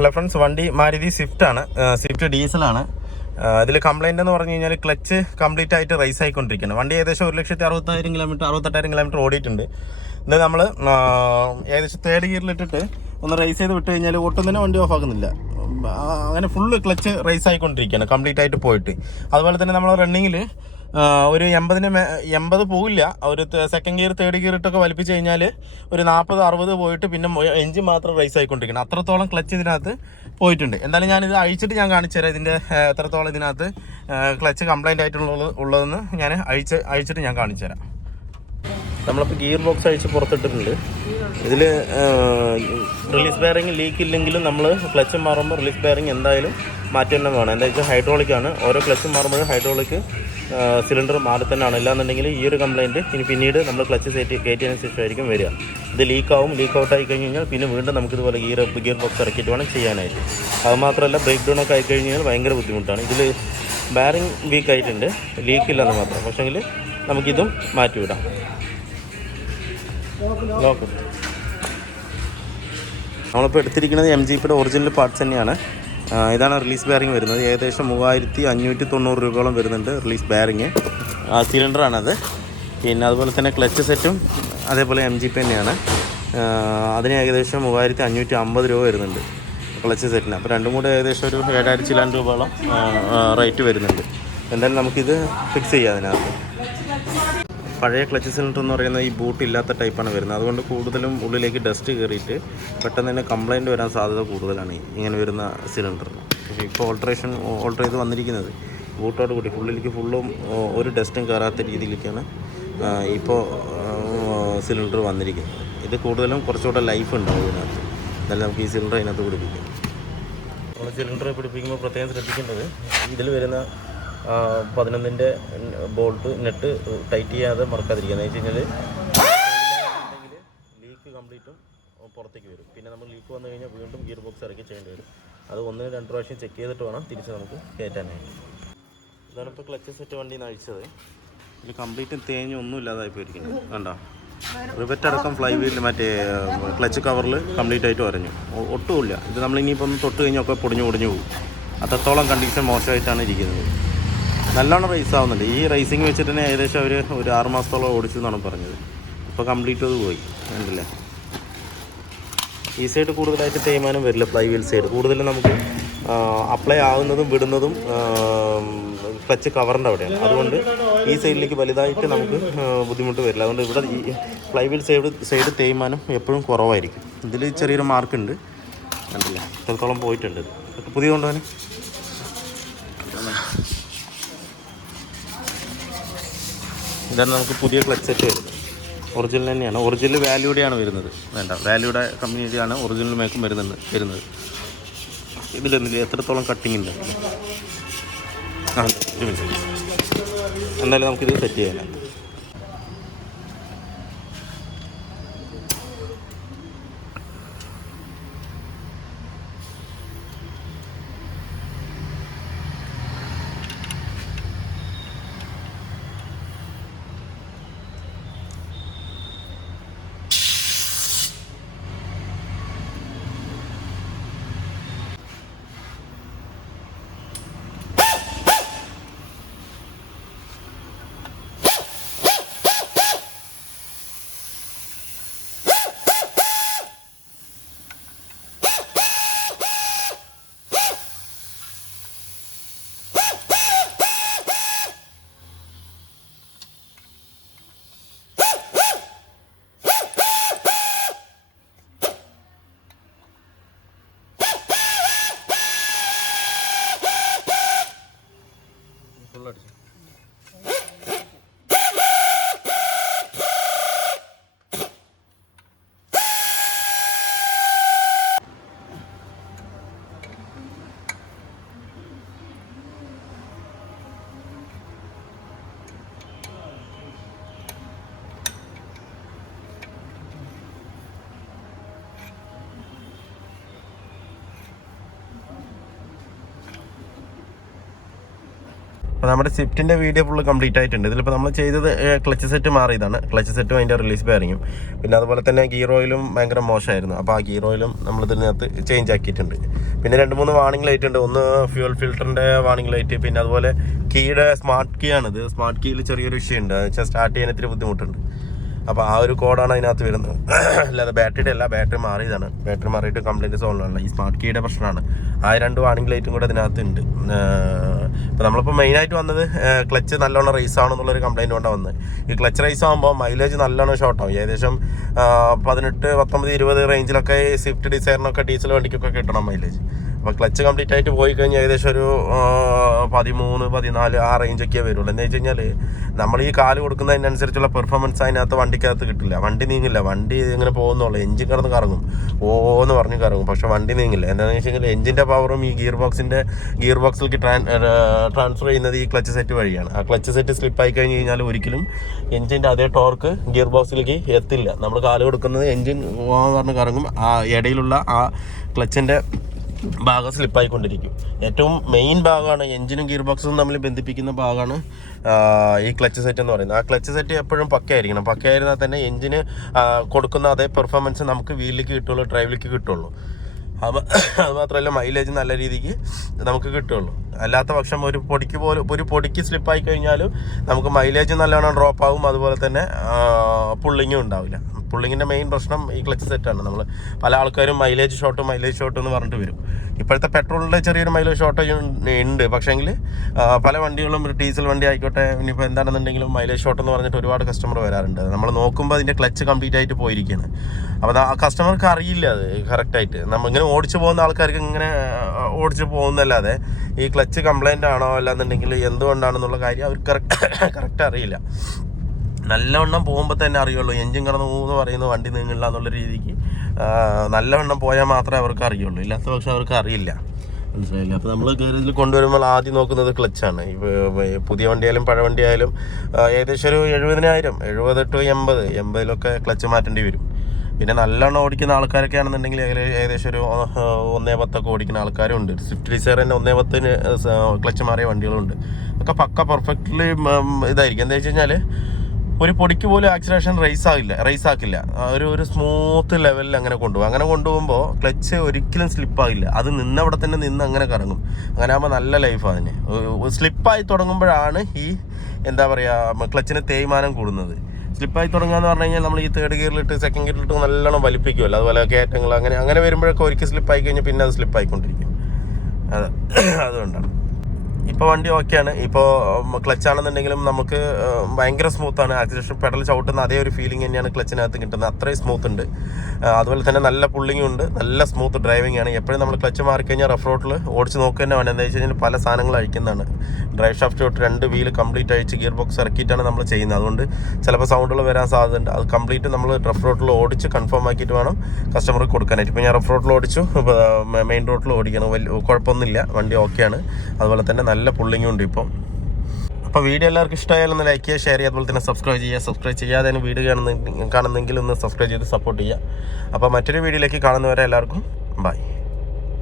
Hello friends, വണ്ടി Maruti Swift ആണ്. Swift ഡീസലാണ്. ഇതിൽ കംപ്ലൈൻറ്റ് എന്ന് പറഞ്ഞു കഴിഞ്ഞാൽ ക്ലച്ച് കംപ്ലീറ്റ് ആയിട്ട് റൈസ് ആയിക്കൊണ്ടിരിക്കുകയാണ്. വണ്ടി ഏകദേശം 1,60,000 കിലോമീറ്റർ 68,000 കിലോമീറ്റർ ഓടിയിട്ടുണ്ട്. ഇത് നമ്മൾ ഏകദേശം തേർഡ് ഗിയറിലിട്ടിട്ട് ഒന്ന് റൈസ് ചെയ്ത് വിട്ട് കഴിഞ്ഞാൽ ഒട്ടും തന്നെ വണ്ടി ഓഫ് ആക്കുന്നില്ല. അങ്ങനെ ഫുള്ള് ക്ലച്ച് റൈസ് ആയിക്കൊണ്ടിരിക്കുകയാണ് കംപ്ലീറ്റ് ആയിട്ട് പോയിട്ട്. അതുപോലെ തന്നെ നമ്മൾ റണ്ണിങ്ങിൽ ഒരു 80 പോകില്ല. ഒരു സെക്കൻഡ് ഗിയർ തേർഡ് ഗിയർ ഇട്ടൊക്കെ വലിപ്പിച്ച് കഴിഞ്ഞാൽ ഒരു 40-60 പോയിട്ട് പിന്നെ എഞ്ചിൻ മാത്രം റൈസ് ആയിക്കൊണ്ടിരിക്കണം. അത്രത്തോളം ക്ലച്ച് ഇതിനകത്ത് പോയിട്ടുണ്ട്. എന്തായാലും ഞാനിത് അഴിച്ചിട്ട് ഞാൻ കാണിച്ചു തരാം ഇതിൻ്റെ എത്രത്തോളം ഇതിനകത്ത് ക്ലച്ച് കംപ്ലൈൻ്റ് ഉള്ളതെന്ന് ഞാൻ അഴിച്ചിട്ട് ഞാൻ കാണിച്ചു തരാം. നമ്മളിപ്പോൾ ഗിയർ ബോക്സ് അഴിച്ച് പുറത്തിട്ടിട്ടുണ്ട്. ഇതിൽ റിലീസ് ബെയറിംഗ് ലീക്ക് ഇല്ലെങ്കിലും നമ്മൾ ക്ലച്ച് മാറുമ്പോൾ റിലീസ് ബെയറിംഗ് എന്തായാലും മാറ്റി തന്നെ വേണം. എന്താ വെച്ചാൽ ഹൈഡ്രോളിക്കാണ്. ഓരോ ക്ലച്ച് മാറുമ്പോഴും ഹൈഡ്രോളിക് സിലിണ്ടർ മാറി തന്നെയാണ്. ഇല്ലാന്നുണ്ടെങ്കിൽ ഈ ഒരു കംപ്ലയിൻറ്റ് ഇനി പിന്നീട് നമ്മൾ ക്ലച്ച് കയറ്റിയതിന് ശേഷമായിരിക്കും വരിക. ഇത് ലീക്ക് ഔട്ട് ആയി കഴിഞ്ഞ് കഴിഞ്ഞാൽ പിന്നെ വീണ്ടും നമുക്കിതുപോലെ ഗിയർ ബോക്സ് ഇറക്കിയിട്ട് വേണം ചെയ്യാനായിട്ട്. അതുമാത്രമല്ല ബ്രേക്ക് ഡൗൺ ഒക്കെ ആയി കഴിഞ്ഞ് കഴിഞ്ഞാൽ ഭയങ്കര ബുദ്ധിമുട്ടാണ്. ഇതിൽ ബെയറിംഗ് വീക്ക് ആയിട്ടുണ്ട്, ലീക്കില്ലെന്ന് മാത്രം. പക്ഷേങ്കിൽ നമുക്കിതും മാറ്റിവിടാം. നോക്കും നമ്മളിപ്പോൾ എടുത്തിരിക്കുന്നത് MGPയുടെ ഒറിജിനൽ പാർട്സ് തന്നെയാണ്. ഇതാണ് റിലീസ് ബെയറിംഗ് വരുന്നത്. ഏകദേശം 3,590 രൂപയോളം വരുന്നുണ്ട് റിലീസ് ബെയറിങ്. സിലിണ്ടറാണത്. പിന്നെ അതുപോലെ തന്നെ ക്ലച്ച് സെറ്റും അതേപോലെ MGP തന്നെയാണ്. അതിന് ഏകദേശം 3,550 രൂപ വരുന്നുണ്ട് ക്ലച്ച് സെറ്റിന്. അപ്പോൾ രണ്ടും കൂടെ ഏകദേശം ഒരു 7,000 ചില്ലാൻ രൂപയോളം റേറ്റ് വരുന്നുണ്ട്. എന്തായാലും നമുക്കിത് ഫിക്സ് ചെയ്യാം. അതിനകത്ത് പഴയ ക്ലച്ച് സിലിണ്ടർ എന്ന് പറയുന്നത് ഈ ബൂട്ട് ഇല്ലാത്ത ടൈപ്പാണ് വരുന്നത്. അതുകൊണ്ട് കൂടുതലും ഉള്ളിലേക്ക് ഡസ്റ്റ് കയറിയിട്ട് പെട്ടെന്ന് തന്നെ കംപ്ലൈൻറ്റ് വരാൻ സാധ്യത കൂടുതലാണ് ഇങ്ങനെ വരുന്ന സിലിണ്ടറിന്. പക്ഷേ ഇപ്പോൾ ഓൾട്ടർ ചെയ്ത് വന്നിരിക്കുന്നത് ബൂട്ടോട് കൂടി ഫുള്ളും ഒരു ഡസ്റ്റും കയറാത്ത രീതിയിലേക്കാണ് ഇപ്പോൾ സിലിണ്ടർ വന്നിരിക്കുന്നത്. ഇത് കൂടുതലും കുറച്ചുകൂടെ ലൈഫ് ഉണ്ടാവും ഇതിനകത്ത്. എന്നാലും നമുക്ക് ഈ സിലിണ്ടർ അതിനകത്ത് പിടിപ്പിക്കാം. നമ്മൾ സിലിണ്ടർ പിടിപ്പിക്കുമ്പോൾ പ്രത്യേകം ശ്രദ്ധിക്കേണ്ടത് ഇതിൽ വരുന്ന 11ൻ്റെ ബോൾട്ട് നെറ്റ് ടൈറ്റ് ചെയ്യാതെ മറക്കാതിരിക്കുക. എന്ന് വെച്ച് കഴിഞ്ഞാൽ ലീക്ക് കംപ്ലീറ്റും പുറത്തേക്ക് വരും. പിന്നെ നമ്മൾ ലീക്ക് വന്നു കഴിഞ്ഞാൽ വീണ്ടും ഗിയർ ബോക്സ് ഇറക്കി ചെയ്യേണ്ടി വരും. അത് 1-2 പ്രാവശ്യം ചെക്ക് ചെയ്തിട്ട് വേണം തിരിച്ച് നമുക്ക് കയറ്റാനായിട്ട്. ഇതാണ് ഇപ്പോൾ ക്ലച്ച് സെറ്റ് വണ്ടിയിൽ നിന്ന് അഴിച്ചത്. ഇത് കംപ്ലീറ്റും തേഞ്ഞൊന്നും ഇല്ലാതായി പോയിരിക്കുന്നത് കണ്ടോ. റിവറ്റ് അടക്കം ഫ്ലൈ വീലിൽ മറ്റേ ക്ലച്ച് കവറിൽ കംപ്ലീറ്റ് ആയിട്ട് ഉരഞ്ഞു. ഒട്ടുമില്ല. ഇത് നമ്മളിനിയിപ്പോൾ ഒന്ന് തൊട്ട് കഴിഞ്ഞൊക്കെ പൊടിഞ്ഞു പോകും. അത്രത്തോളം കണ്ടീഷൻ മോശമായിട്ടാണ് ഇരിക്കുന്നത്. നല്ലോണം റേസ് ആവുന്നുണ്ട്. ഈ റേസിങ് വെച്ചിട്ട് തന്നെ ഏകദേശം അവർ ഒരു 6 മാസത്തോളം ഓടിച്ചു എന്നാണ് പറഞ്ഞത്. ഇപ്പോൾ കംപ്ലീറ്റ് അത് പോയി കണ്ടില്ലേ. ഈ സൈഡ് കൂടുതലായിട്ട് തേയ്മാനം വരില്ല. ഫ്ലൈ വീൽ സൈഡ് കൂടുതലും നമുക്ക് അപ്ലൈ ആവുന്നതും വിടുന്നതും ക്ലച്ച് കവറിൻ്റെ അവിടെയാണ്. അതുകൊണ്ട് ഈ സൈഡിലേക്ക് വലുതായിട്ട് നമുക്ക് ബുദ്ധിമുട്ട് വരില്ല. അതുകൊണ്ട് ഇവിടെ ഈ ഫ്ലൈ വീൽ സൈഡ് തേയ്മാനം എപ്പോഴും കുറവായിരിക്കും. ഇതിൽ ചെറിയൊരു മാർക്കുണ്ട് കണ്ടില്ലേ. ഇത്രത്തോളം പോയിട്ടുണ്ട്. ഇതൊക്കെ പുതിയ കൊണ്ടുപോകാൻ ഇതാണ് നമുക്ക് പുതിയ ക്ലച്ച് സെറ്റ് വരുന്നത്. ഒറിജിനൽ തന്നെയാണ്. ഒറിജിനൽ വാല്യൂടെയാണ് വരുന്നത്. വാല്യൂടെ കമ്പനിയുടെയാണ് ഒറിജിനൽ മേക്കും വരുന്നത്. ഇതിലെന്നില്ല എത്രത്തോളം കട്ടിങ് ഉണ്ട്. ഒരു മിനിറ്റ്. എന്തായാലും നമുക്കിത് സെറ്റ് ചെയ്യാനാണ്. അപ്പോൾ നമ്മുടെ സ്വിഫ്റ്റിൻ്റെ വീഡിയോ ഫുള്ള് കംപ്ലീറ്റ് ആയിട്ടുണ്ട്. ഇതിലിപ്പോൾ നമ്മൾ ചെയ്തത് ക്ലച്ച് സെറ്റ് മാറിയതാണ്. ക്ലച്ച് സെറ്റും അതിൻ്റെ റിലീസ് ബെയറിങ്ങും, പിന്നെ അതുപോലെ തന്നെ ഗിയർ ഓയിലും ഭയങ്കര മോശമായിരുന്നു. അപ്പോൾ ആ ഗിയർ ഓയിലും നമ്മളിതിനകത്ത് ചേഞ്ച് ആക്കിയിട്ടുണ്ട്. പിന്നെ 2-3 വാർണിംഗ് ലൈറ്റ് ഉണ്ട്. ഒന്ന് ഫ്യൂൽ ഫിൽറ്ററിൻ്റെ വാർണിംഗ് ലൈറ്റ്, പിന്നെ അതുപോലെ കീയുടെ സ്മാർട്ട് കീ ആണിത്. സ്മാർട്ട് കീയിൽ ചെറിയൊരു വിഷയമുണ്ട്, അത് വെച്ചാൽ സ്റ്റാർട്ട് ചെയ്യാൻ ഇത്തിരി ബുദ്ധിമുട്ടുണ്ട്. അപ്പോൾ ആ ഒരു കോഡാണ് അതിനകത്ത് വരുന്നത്. അല്ലാതെ ബാറ്ററിയുടെ അല്ല, ബാറ്ററി മാറിയതാണ്. ബാറ്ററി മാറിയിട്ട് കംപ്ലൈൻറ്റ് സോൾവ് ആണ്. ഈ സ്മാർട്ട് കീയുടെ പ്രശ്നമാണ്. ആ 2 വാർണിംഗ് ലൈറ്റും കൂടെ അതിനകത്ത് ഉണ്ട്. ഇപ്പോൾ നമ്മളിപ്പോൾ മെയിനായിട്ട് വന്നത് ക്ലച്ച് നല്ലോണം റേസ് ആണെന്നുള്ളൊരു കംപ്ലൈൻറ്റ് കൊണ്ടാണ് വന്നത്. ഈ ക്ലച്ച് റേസ് ആകുമ്പോൾ മൈലേജ് നല്ലോണം ഷോർട്ടാവും. ഏകദേശം 18, 19, 20 റേഞ്ചിലൊക്കെ സ്വിഫ്റ്റ് ഡിസൈറിനൊക്കെ ഡീസൽ വണ്ടിക്കൊക്കെ കിട്ടണം മൈലേജ്. അപ്പോൾ ക്ലച്ച് കംപ്ലീറ്റ് ആയിട്ട് പോയി കഴിഞ്ഞാൽ ഏകദേശം ഒരു 13, 14 ആ റേഞ്ചൊക്കെ വരുള്ളൂ. എന്താ വെച്ച് കഴിഞ്ഞാൽ നമ്മൾ ഈ കാല് കൊടുക്കുന്നതിനനുസരിച്ചുള്ള പെർഫോമൻസ് അതിനകത്ത് വണ്ടിക്കകത്ത് കിട്ടില്ല. വണ്ടി നീങ്ങില്ല. വണ്ടി ഇങ്ങനെ പോകുന്നുള്ളൂ. എഞ്ചിൻ കിടന്ന് കറങ്ങും, ഓന്ന് പറഞ്ഞ് കറങ്ങും, പക്ഷെ വണ്ടി നീങ്ങില്ല. എന്താണെന്ന് വെച്ച് കഴിഞ്ഞാൽ എഞ്ചിൻ്റെ പവറും ഈ ഗിയർ ബോക്സിലേക്ക് ട്രാൻസ്ഫർ ചെയ്യുന്നത് ഈ ക്ലച്ച് സെറ്റ് വഴിയാണ്. ആ ക്ലച്ച് സെറ്റ് സ്ലിപ്പായി കഴിഞ്ഞ് കഴിഞ്ഞാൽ ഒരിക്കലും എഞ്ചിൻ്റെ അതേ ടോർക്ക് ഗിയർ ബോക്സിലേക്ക് എത്തില്ല. നമ്മൾ കാല് കൊടുക്കുന്നത് എഞ്ചിൻ പറഞ്ഞ് കറങ്ങും. ആ ഇടയിലുള്ള ആ ക്ലച്ചിൻ്റെ ഭാഗം സ്ലിപ്പായിക്കൊണ്ടിരിക്കും. ഏറ്റവും മെയിൻ ഭാഗമാണ് എഞ്ചിനും ഗിയർ ബോക്സും തമ്മിൽ ബന്ധിപ്പിക്കുന്ന ഭാഗമാണ് ഈ ക്ലച്ച് സെറ്റ് എന്ന് പറയുന്നത്. ആ ക്ലച്ച് സെറ്റ് എപ്പോഴും പക്കയായിരിക്കണം. പക്കയായിരുന്നാൽ തന്നെ എഞ്ചിന് കൊടുക്കുന്ന അതേ പെർഫോമൻസ് നമുക്ക് വീലിലേക്ക് കിട്ടുള്ളൂ, ഡ്രൈവിലേക്ക് കിട്ടുള്ളൂ. അത് മാത്രമല്ല മൈലേജ് നല്ല രീതിക്ക് നമുക്ക് കിട്ടുള്ളൂ. അല്ലാത്ത പക്ഷം ഒരു പൊടിക്ക് സ്ലിപ്പായി കഴിഞ്ഞാലും നമുക്ക് മൈലേജ് നല്ലോണം ഡ്രോപ്പ് ആകും. അതുപോലെ തന്നെ പുള്ളിങ്ങും ഉണ്ടാവില്ല. പുള്ളിങ്ങിൻ്റെ മെയിൻ പ്രശ്നം ഈ ക്ലച്ച് സെറ്റാണ്. നമ്മൾ പല ആൾക്കാരും മൈലേജ് ഷോട്ട് എന്ന് പറഞ്ഞിട്ട് വരും. ഇപ്പോഴത്തെ പെട്രോളിൻ്റെ ചെറിയൊരു മൈലേജ് ഷോർട്ടേജ് ഉണ്ട്. പക്ഷേങ്കിൽ പല വണ്ടികളും ഡീസൽ വണ്ടി ആയിക്കോട്ടെ, ഇനിയിപ്പോൾ എന്താണെന്നുണ്ടെങ്കിലും മൈലേജ് ഷോട്ട് എന്ന് പറഞ്ഞിട്ട് ഒരുപാട് കസ്റ്റമർ വരാറുണ്ട്. നമ്മൾ നോക്കുമ്പോൾ അതിൻ്റെ ക്ലച്ച് കംപ്ലീറ്റ് ആയിട്ട് പോയിരിക്കുകയാണ്. അപ്പോൾ ആ കസ്റ്റമർക്ക് അറിയില്ല അത് കറക്റ്റായിട്ട്. നമ്മളിങ്ങനെ ഓടിച്ചു പോകുന്ന ആൾക്കാർക്ക് ഇങ്ങനെ ഓടിച്ച് പോകുന്നല്ലാതെ ഈ ക്ലച്ച് കംപ്ലൈൻ്റ് ആണോ അല്ലാന്നുണ്ടെങ്കിൽ എന്തുകൊണ്ടാണെന്നുള്ള കാര്യം അവർക്ക് കറക്റ്റ് അറിയില്ല. നല്ലവണ്ണം പോകുമ്പോൾ തന്നെ അറിയുള്ളൂ. എഞ്ചിൻ കിടന്ന് എന്ന് പറയുന്നത് വണ്ടി നീങ്ങില്ല എന്നുള്ള രീതിക്ക് നല്ലവണ്ണം പോയാൽ മാത്രമേ അവർക്ക് അറിയുള്ളൂ. ഇല്ലാത്ത പക്ഷം അവർക്ക് അറിയില്ല. മനസ്സിലായില്ല? അപ്പോൾ നമ്മൾ ഗാരേജിൽ കൊണ്ടുവരുമ്പോൾ ആദ്യം നോക്കുന്നത് ക്ലച്ചാണ്. പുതിയ വണ്ടിയായാലും പഴയ വണ്ടിയായാലും ഏകദേശം ഒരു 70,000, 70 to 80 ക്ലച്ച് മാറ്റേണ്ടി വരും. പിന്നെ നല്ലോണം ഓടിക്കുന്ന ആൾക്കാരൊക്കെ ആണെന്നുണ്ടെങ്കിൽ ഏകദേശം ഒരു 1.10 ഓടിക്കുന്ന ആൾക്കാരും ഉണ്ട്. സ്വിഫ്റ്റ് ഡിസൈറിൻ്റെ 1.10 ക്ലച്ച് മാറിയ വണ്ടികളുണ്ട്. ഒക്കെ പക്ക പെർഫെക്റ്റ്ലി ഇതായിരിക്കും. എന്താ വെച്ച് കഴിഞ്ഞാൽ ഒരു പൊടിക്ക് പോലും ആക്സിലറേഷൻ റേസ് ആക്കില്ല. ഒരു സ്മൂത്ത് ലെവലിൽ അങ്ങനെ കൊണ്ടുപോകും. അങ്ങനെ കൊണ്ടുപോകുമ്പോൾ ക്ലച്ച് ഒരിക്കലും സ്ലിപ്പാകില്ല. അത് നിന്നവിടെ തന്നെ നിന്ന് അങ്ങനെ കറങ്ങും. അങ്ങനെ ആകുമ്പോൾ നല്ല ലൈഫാണ് അതിന്. സ്ലിപ്പായി തുടങ്ങുമ്പോഴാണ് ഈ എന്താ പറയുക ക്ലച്ചിന് തേയ്മാനം കൂടുന്നത്. സ്ലിപ്പായി തുടങ്ങുക എന്ന് പറഞ്ഞു കഴിഞ്ഞാൽ നമ്മൾ ഈ 3rd ഗിയറിലിട്ട് 2nd ഗിയറിലിട്ട് നല്ലോണം വലിപ്പിക്കുമല്ലോ. അതുപോലെ കയറ്റങ്ങൾ അങ്ങനെ വരുമ്പോഴൊക്കെ ഒരിക്കൽ സ്ലിപ്പായി കഴിഞ്ഞാൽ പിന്നെ അത് സ്ലിപ്പായിക്കൊണ്ടിരിക്കും. അതുകൊണ്ടാണ്. ഇപ്പോൾ വണ്ടി ഓക്കെയാണ്. ഇപ്പോൾ ക്ലച്ചാണെന്നുണ്ടെങ്കിലും നമുക്ക് ഭയങ്കര സ്മൂത്താണ്. ആക്സിലേഷൻ പെഡൽ ചവിട്ടുന്ന അതേ ഒരു ഫീലിംഗ് തന്നെയാണ് ക്ലച്ചിനകത്ത് കിട്ടുന്നത്. അത്രയും സ്മൂത്ത് ഉണ്ട്. അതുപോലെ തന്നെ നല്ല പുള്ളിങ്ങും ഉണ്ട്. നല്ല സ്മൂത്ത് ഡ്രൈവിംഗ് ആണ്. എപ്പോഴും നമ്മൾ ക്ലച്ച് മാറിക്കഴിഞ്ഞാൽ റഫ് റോട്ടിൽ ഓടിച്ച് നോക്കുക തന്നെ വേണം. എന്താ വെച്ച് കഴിഞ്ഞാൽ പല സാധനങ്ങൾ അഴിക്കുന്നതാണ്. ഡ്രൈവ് ഷാഫ്റ്റ് തൊട്ട് 2 വീല് കംപ്ലീറ്റ് അഴിച്ച് ഗിയർ ബോക്സ് ഇറക്കിയിട്ടാണ് നമ്മൾ ചെയ്യുന്നത്. അതുകൊണ്ട് ചിലപ്പോൾ സൗണ്ടുകൾ വരാൻ സാധ്യതയുണ്ട്. അത് കംപ്ലീറ്റ് നമ്മൾ റഫ് റോട്ടിൽ ഓടിച്ച് കൺഫേം ആക്കിയിട്ട് വേണം കസ്റ്റമർക്ക് കൊടുക്കാനായിട്ട്. ഇപ്പോൾ ഞാൻ റഫ് റോട്ടിൽ ഓടിച്ചു, മെയിൻ റോട്ടിൽ ഓടിക്കണം. കുഴപ്പമൊന്നുമില്ല, വണ്ടി ഓക്കെയാണ്. അതുപോലെ തന്നെ നല്ല പുള്ളിങ്ങും ഉണ്ട് ഇപ്പോൾ. അപ്പോൾ വീഡിയോ എല്ലാവർക്കും ഇഷ്ടമായാലൊന്ന് ലൈക്ക് ചെയ്യുക, ഷെയർ ചെയ്യുക, അതുപോലെ തന്നെ സബ്സ്ക്രൈബ് ചെയ്യാതെ വീഡിയോ കാണുന്നെങ്കിൽ ഒന്ന് സബ്സ്ക്രൈബ് ചെയ്ത് സപ്പോർട്ട് ചെയ്യുക. അപ്പോൾ മറ്റൊരു വീഡിയോയിലേക്ക് കാണുന്നവരെ എല്ലാവർക്കും ബൈ.